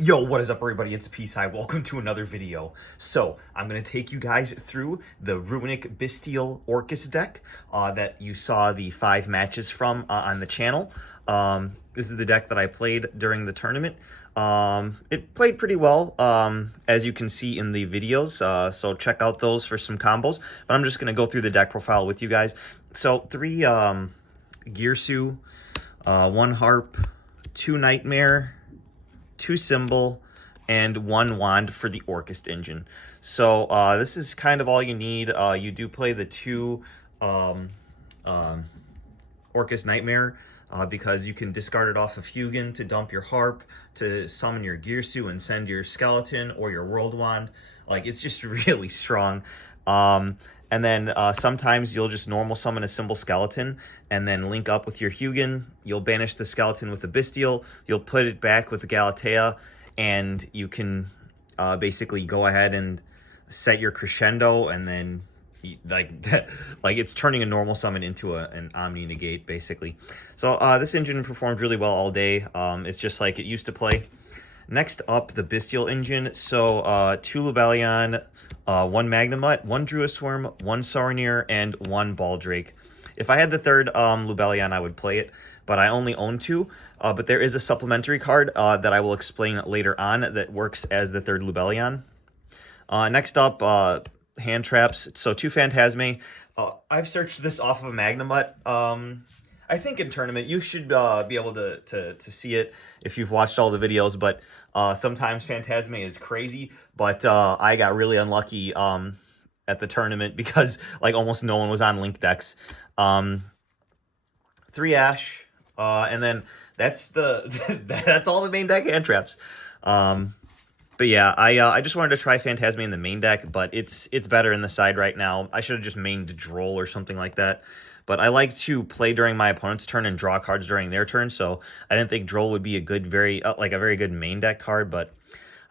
Yo, what is up everybody? It's Peace High. Welcome to another video. So, I'm going to take you guys through the runick Bystial orcust deck that you saw the 5 matches from on the channel. This is the deck that I played during the tournament. It played pretty well, as you can see in the videos, so check out those for some combos. But I'm just going to go through the deck profile with you guys. So, 3 Gearsu, 1 Harp, 2 Nightmare, 2 Symbol, and 1 Wand for the Orcust engine. So this is kind of all you need. You do play the 2 Orcust Nightmare because you can discard it off of Hugin to dump your Harp, to summon your Gearsu and send your Skeleton or your World Wand. Like, it's just really strong. And then sometimes you'll just normal summon a Symbol Skeleton and then link up with your Hugin. You'll banish the Skeleton with the Bystial. You'll put it back with the Galatea, and you can basically go ahead and set your crescendo, and then like it's turning a normal summon into an Omni Negate, basically. So this engine performed really well all day. It's just like it used to play. Next up, the Bystial engine. So 2 Lubellion, 1 Magnemite, 1 Druisworm, 1 Saronir, and 1 Baldrake. If I had the 3rd Lubellion, I would play it, but I only own 2. But there is a supplementary card that I will explain later on that works as the 3rd Lubellion. Next up, hand traps. So 2 Phantasme. I've searched this off of a Magnemite. I think in tournament you should be able to see it if you've watched all the videos, but sometimes Phantasme is crazy, but I got really unlucky at the tournament because like almost no one was on link decks. 3 Ash, and then that's that's all the main deck hand traps. But yeah, I just wanted to try Phantasme in the main deck, but it's better in the side right now. I should have just mained Droll or something like that. But I like to play during my opponent's turn and draw cards during their turn, so I didn't think Droll would be a good, very good main deck card, but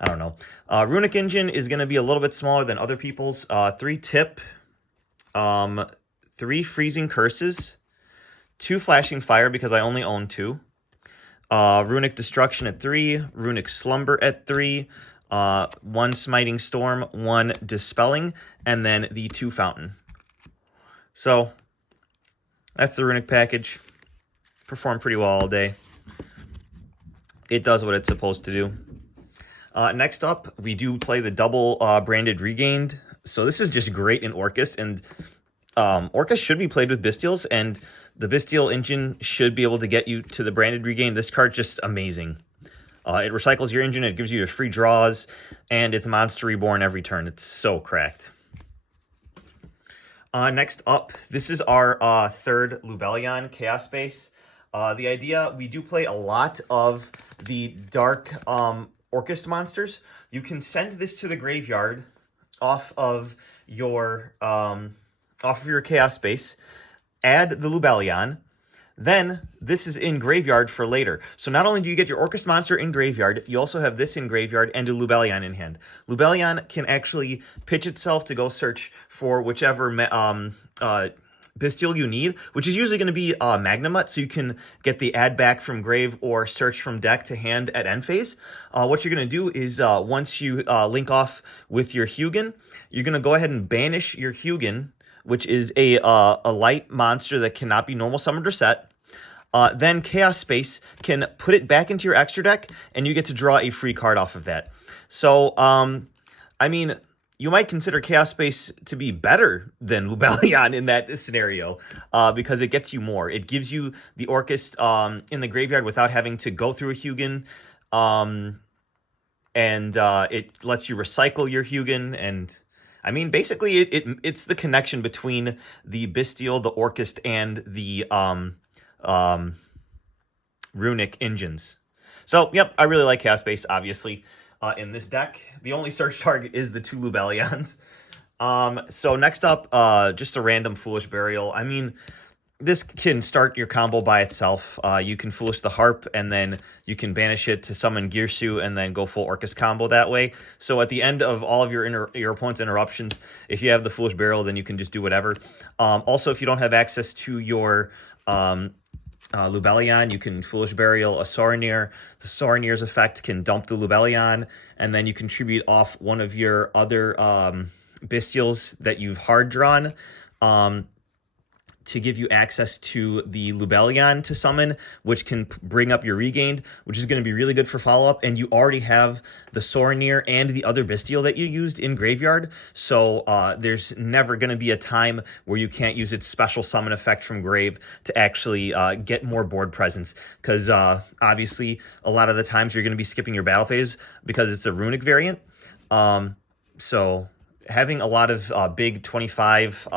I don't know. Runick engine is going to be a little bit smaller than other people's. 3 Tip, 3 Freezing Curses, 2 Flashing Fire because I only own 2, Runick Destruction at 3, Runick Slumber at 3, 1 Smiting Storm, 1 Dispelling, and then the 2 Fountain. So that's the Runick package. Performed pretty well all day. It does what it's supposed to do. Next up, we do play the double branded Regained. So this is just great in Orcust, and Orcust should be played with Bystials, and the Bystial engine should be able to get you to the branded Regained. This card's just amazing. It recycles your engine, it gives you free draws, and it's Monster Reborn every turn. It's so cracked. Next up, this is our 3rd Lubellion, Chaos Space. The idea, we do play a lot of the dark Orcust monsters. You can send this to the graveyard off of your Chaos Space, add the Lubellion, then this is in graveyard for later. So not only do you get your Orcust monster in graveyard, you also have this in graveyard and a Lubellion in hand. Lubellion can actually pitch itself to go search for whichever Bystial you need, which is usually going to be Magnemite, so you can get the add back from grave or search from deck to hand at end phase. What you're going to do is once you link off with your Hugin, you're going to go ahead and banish your Hugin, which is a light monster that cannot be normal summoned or set. Then Chaos Space can put it back into your extra deck, and you get to draw a free card off of that. So, I mean, you might consider Chaos Space to be better than Lubellion in that scenario because it gets you more. It gives you the Orcust in the graveyard without having to go through a Hugin, and it lets you recycle your Hugin, and I mean, basically, it's the connection between the Bystial, the Orcust, and the Runick engines. So, yep, I really like Chaos Space, obviously, in this deck. The only search target is the 2 Lubellions. So next up, just a random Foolish Burial. I mean, this can start your combo by itself. You can Foolish the Harp, and then you can banish it to summon Gearsu, and then go full Orcust combo that way. So at the end of all of your opponent's interruptions, if you have the Foolish Burial, then you can just do whatever. Also, if you don't have access to your Lubellion, you can Foolish Burial a Soronir. The Soronir's effect can dump the Lubellion, and then you contribute off one of your other Bystials that you've hard drawn to give you access to the Lubellion to summon, which can bring up your regained, which is going to be really good for follow-up, and you already have the Soronir and the other Bystial that you used in Graveyard, so there's never going to be a time where you can't use its special summon effect from Grave to actually get more board presence, because obviously a lot of the times you're going to be skipping your battle phase because it's a runick variant, so having a lot of big 25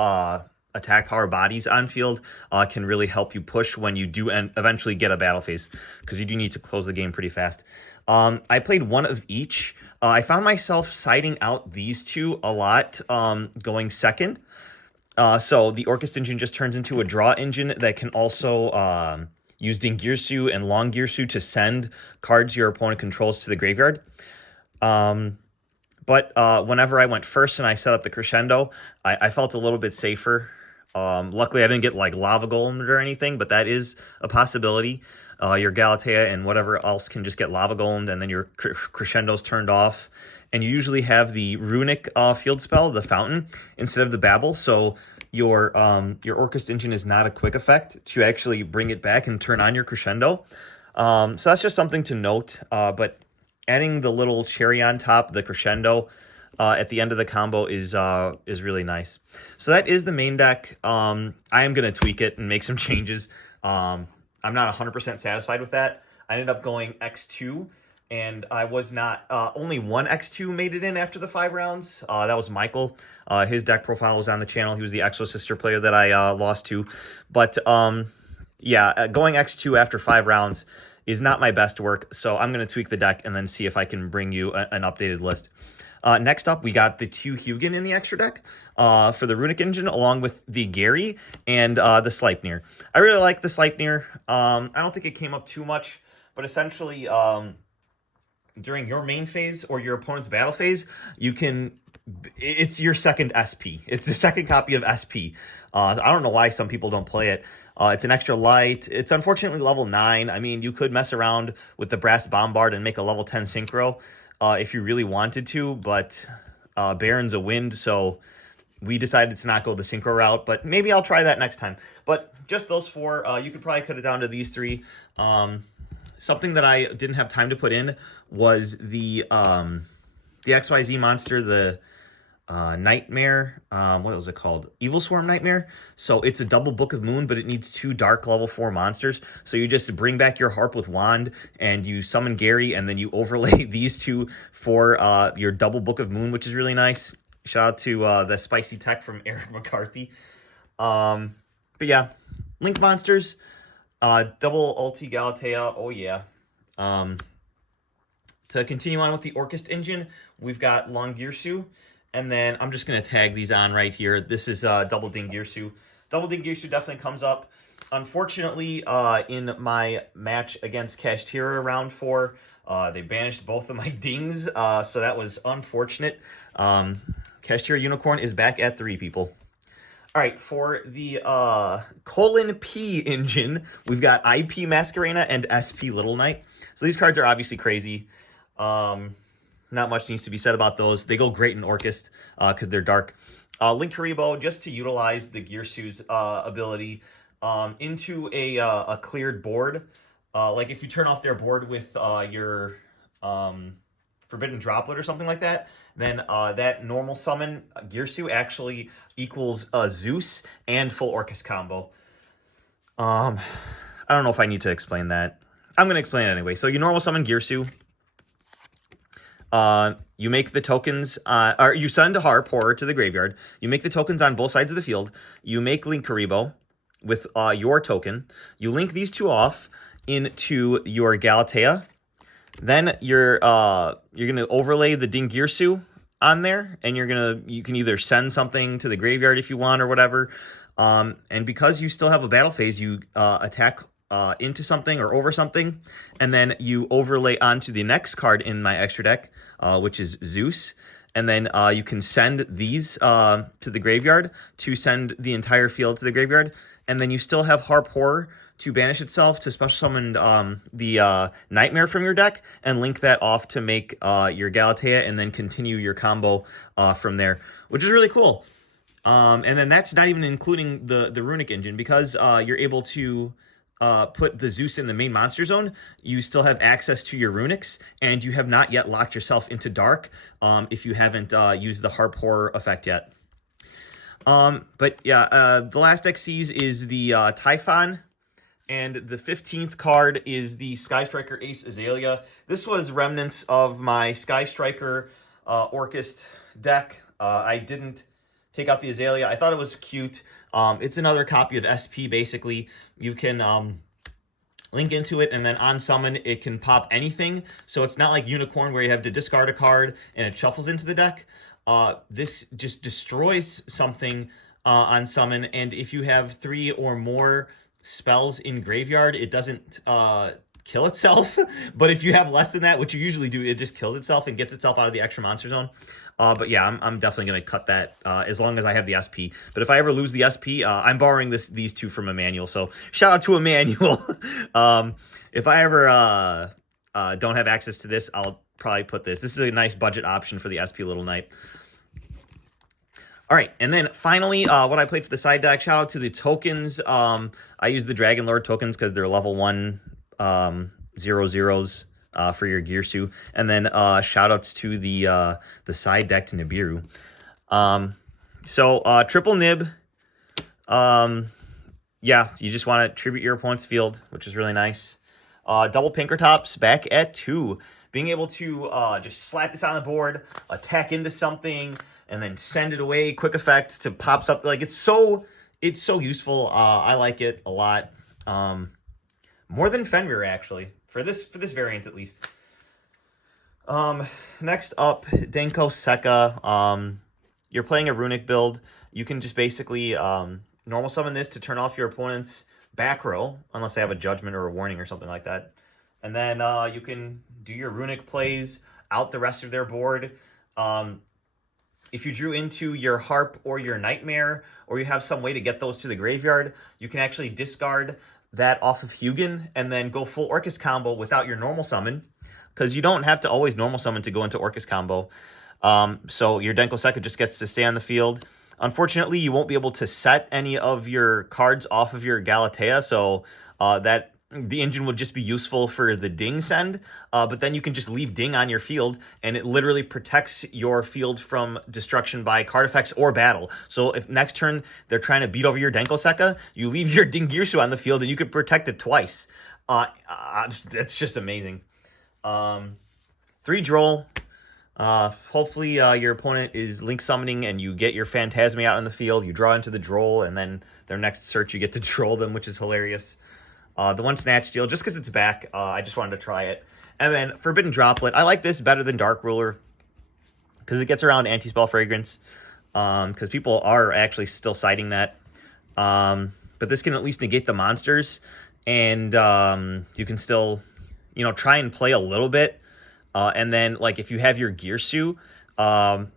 attack power bodies on field can really help you push when you do eventually get a battle phase, because you do need to close the game pretty fast. I played one of each. I found myself siding out these two a lot, going second. So the Orcust engine just turns into a draw engine that can also use Dingirsu and Long Girsu to send cards your opponent controls to the graveyard. But whenever I went first and I set up the crescendo, I felt a little bit safer. Luckily, I didn't get like lava golemed or anything, but that is a possibility. Your Galatea and whatever else can just get lava golemed, and then your crescendo's turned off. And you usually have the runick field spell, the fountain, instead of the babble. So your Orcust engine is not a quick effect to actually bring it back and turn on your crescendo. So that's just something to note. But adding the little cherry on top, the crescendo, at the end of the combo is really nice. So that is the main deck. I am going to tweak it and make some changes. I'm not 100% satisfied with that. I ended up going X2, and I was not... only one X2 made it in after the 5 rounds. That was Michael. His deck profile was on the channel. He was the Exo-Sister player that I lost to. But, yeah, going X2 after 5 rounds is not my best work, so I'm going to tweak the deck and then see if I can bring you an updated list. Next up, we got the 2 Hugin in the extra deck for the Runick engine, along with the Gary and the Sleipnir. I really like the Sleipnir. I don't think it came up too much, but essentially during your main phase or your opponent's battle phase, you can... It's your second SP. It's the second copy of SP. I don't know why some people don't play it. It's an extra light. It's unfortunately level 9. I mean, you could mess around with the Brass Bombard and make a level 10 Synchro if you really wanted to, but Baron's a wind, so we decided to not go the Synchro route, but maybe I'll try that next time. But just those 4, you could probably cut it down to these 3. Something that I didn't have time to put in was the XYZ monster, the Nightmare, what was it called? Evil Swarm Nightmare. So it's a double Book of Moon, but it needs 2 dark level 4 monsters. So you just bring back your Harp with Wand, and you summon Gary, and then you overlay these 2 for your double Book of Moon, which is really nice. Shout out to the spicy tech from Eric McCarthy. But yeah, Link monsters, double ulti Galatea, oh yeah. To continue on with the Orcust engine, we've got Long Girsu. And then I'm just going to tag these on right here. This is double Dingirsu. Double Dingirsu definitely comes up. Unfortunately, in my match against Kashtira round 4, they banished both of my dings. So that was unfortunate. Kashtira Unicorn is back at 3 people. All right, for the colon P engine, we've got IP Masquerena and SP Little Knight. So these cards are obviously crazy. Not much needs to be said about those. They go great in Orcust because they're dark. Link Haribo, just to utilize the Girsu's ability into a cleared board. Like if you turn off their board with your Forbidden Droplet or something like that, then that normal summon Girsu actually equals Zeus and full Orcust combo. I don't know if I need to explain that. I'm going to explain it anyway. So you normal summon Girsu. You make the tokens, or you send a Harp Horror to the graveyard. You make the tokens on both sides of the field. You make Link Karibo with your token. You link these 2 off into your Galatea. Then you're gonna overlay the Dingirsu on there, and you can either send something to the graveyard if you want or whatever. And because you still have a battle phase, you attack into something or over something, and then you overlay onto the next card in my extra deck, which is Zeus, and then you can send these to the graveyard to send the entire field to the graveyard, and then you still have Harp Horror to banish itself to special summon the Nightmare from your deck and link that off to make your Galatea and then continue your combo from there, which is really cool. And then that's not even including the runick engine, because you're able to put the Zeus in the main monster zone. You still have access to your runicks, and you have not yet locked yourself into dark if you haven't used the Harp Horror effect yet. But yeah, the last deck sees is the Typhon, and the 15th card is the Sky Striker Ace Azalea. This was remnants of my Sky Striker Orcust deck. I didn't take out the Azalea. I thought it was cute. It's another copy of SP, basically. You can link into it, and then on summon, it can pop anything. So it's not like Unicorn, where you have to discard a card and it shuffles into the deck. This just destroys something on summon, and if you have 3 or more spells in graveyard, it doesn't kill itself. But if you have less than that, which you usually do, it just kills itself and gets itself out of the extra monster zone. But yeah, I'm definitely going to cut that as long as I have the SP. But if I ever lose the SP, I'm borrowing these two from Emmanuel. So shout out to Emmanuel. If I ever don't have access to this, I'll probably put this. This is a nice budget option for the SP Little Knight. All right, and then finally, what I played for the side deck, shout out to the tokens. I use the Dragon Lord tokens because they're level 1 0/0s for your Girsu. And then shout outs to the side deck to Nibiru. So triple Nib. Yeah, you just want to tribute your opponent's field, which is really nice. Double Pinkertops back at 2. Being able to just slap this on the board, attack into something, and then send it away, quick effect to pop something. Like, it's so useful. I like it a lot. More than Fenrir, actually, for this variant at least. Next up, Denko Sekka. You're playing a runick build. You can just basically normal summon this to turn off your opponent's back row, unless they have a judgment or a warning or something like that. And then you can do your runick plays out the rest of their board. If you drew into your Harp or your Nightmare, or you have some way to get those to the graveyard, you can actually discard that off of Hugin and then go full Orcust combo without your normal summon, because you don't have to always normal summon to go into Orcust combo. So your Denko Sekka just gets to stay on the field. Unfortunately, you won't be able to set any of your cards off of your Galatea, so that the engine would just be useful for the Ding send, but then you can just leave Ding on your field, and it literally protects your field from destruction by card effects or battle. So if next turn they're trying to beat over your Denko Sekka, you leave your Ding Girsu on the field, and you could protect it twice. That's just amazing. 3 Droll. Hopefully your opponent is link summoning and you get your Phantasme out in the field, you draw into the Droll, and then their next search you get to Droll them, which is hilarious. The 1 Snatch Steal, just because it's back, I just wanted to try it. And then Forbidden Droplet. I like this better than Dark Ruler because it gets around Anti-Spell Fragrance, because people are actually still citing that. But this can at least negate the monsters, and you can still, try and play a little bit. And then, like, if you have your Girsu,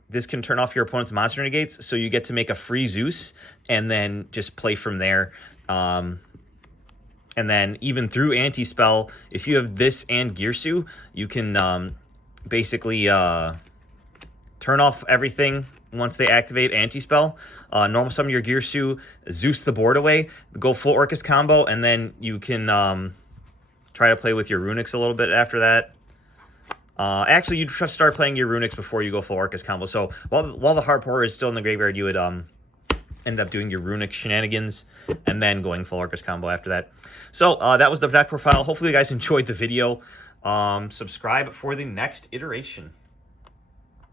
this can turn off your opponent's monster negates, so you get to make a free Zeus and then just play from there. And then even through Anti-Spell, if you have this and Girsu, you can basically turn off everything once they activate Anti-Spell. Normal summon your Girsu, Zeus the board away, go full Orcust combo, and then you can try to play with your Runicks a little bit after that. Actually, you'd start playing your Runicks before you go full Orcust combo. So while the Harp Horror is still in the graveyard, you would end up doing your Runick shenanigans and then going full Orcust combo after that. So that was the deck profile. Hopefully you guys enjoyed the video. Subscribe for the next iteration.